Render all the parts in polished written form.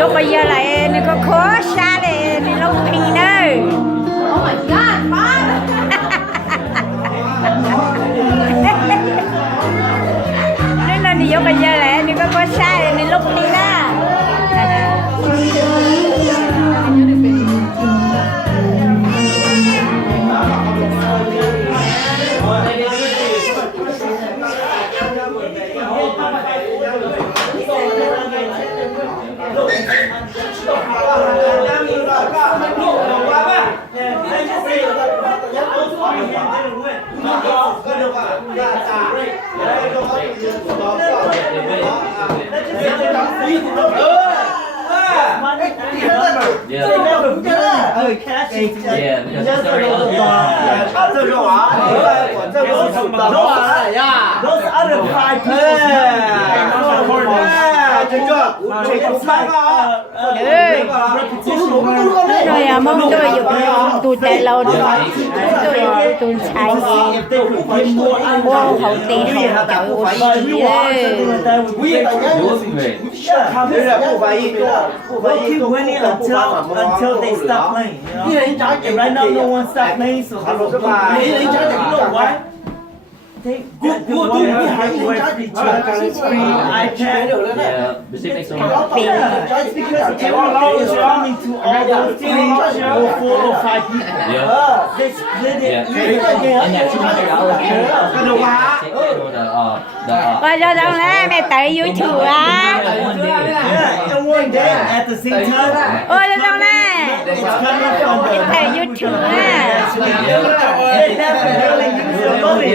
vô bây giờ lại nó có khó xa để nó lâu phi nữa. Oh my god, Mom! Nên là đi vô bây giờ lại nó có khó xa để nó lâu phi đó. Yeah, because it's very ugly. Those other five Rồi à mong tôi dục tôi chạy lâu rồi tôi chạy mua hậu tiền hậu chọi ô xí We'll keep winning until they stop playing. You know? And right now, no one stopped playing, so you know why? They free iPad. Yeah, Pacific Zone. It's because everyone is coming to all those 3 or 4 or 5 people. Yeah. They split it. And that $200 check for the Qua cho đâu nè mẹ tự vui chùa á. Yeah, in one day at the same time. Ôi cho đâu nè It's coming from the. tự vui chùa á. They never really use their money.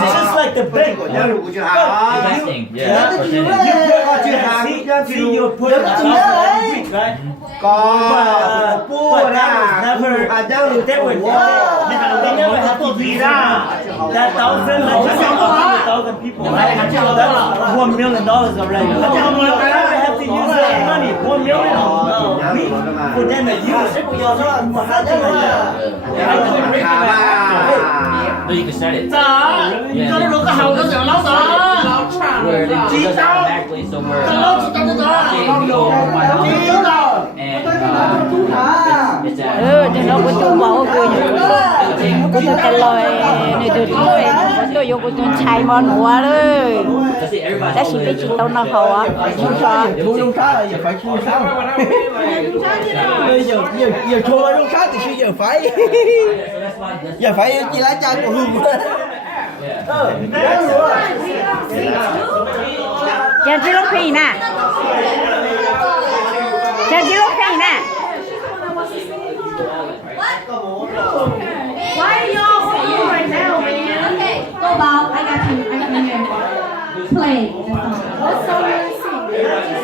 It's just like the bank. investing. Yeah, percentage. See, you put it on every week, right? But that was never. They never have to be that thousand, like just 100,000 people. That's $1 million already. They never have to use that money. $1 million a week for them to use. So you can set it. Cho nó được cái hầu nó giờ lâu rồi. Where it does automatically, so we're getting the over and it's Tôi nó của tôi bảo tôi của tôi cái lời này tôi vô của tôi chạy mòn hoa đấy. Đã chỉ phải chỉ tao nó hậu á, chúng ta. Thu lông khác là giờ phải thu sao? Bây giờ thu lông khác thì bây giờ phải giờ phải chỉ lá chanh của Hương. Chờ chứ lúc phi nè. Chờ chứ lúc phi nè. Why are y'all home right now, man? Okay, go Bob. I got you. Play. That's all. What song you want to sing?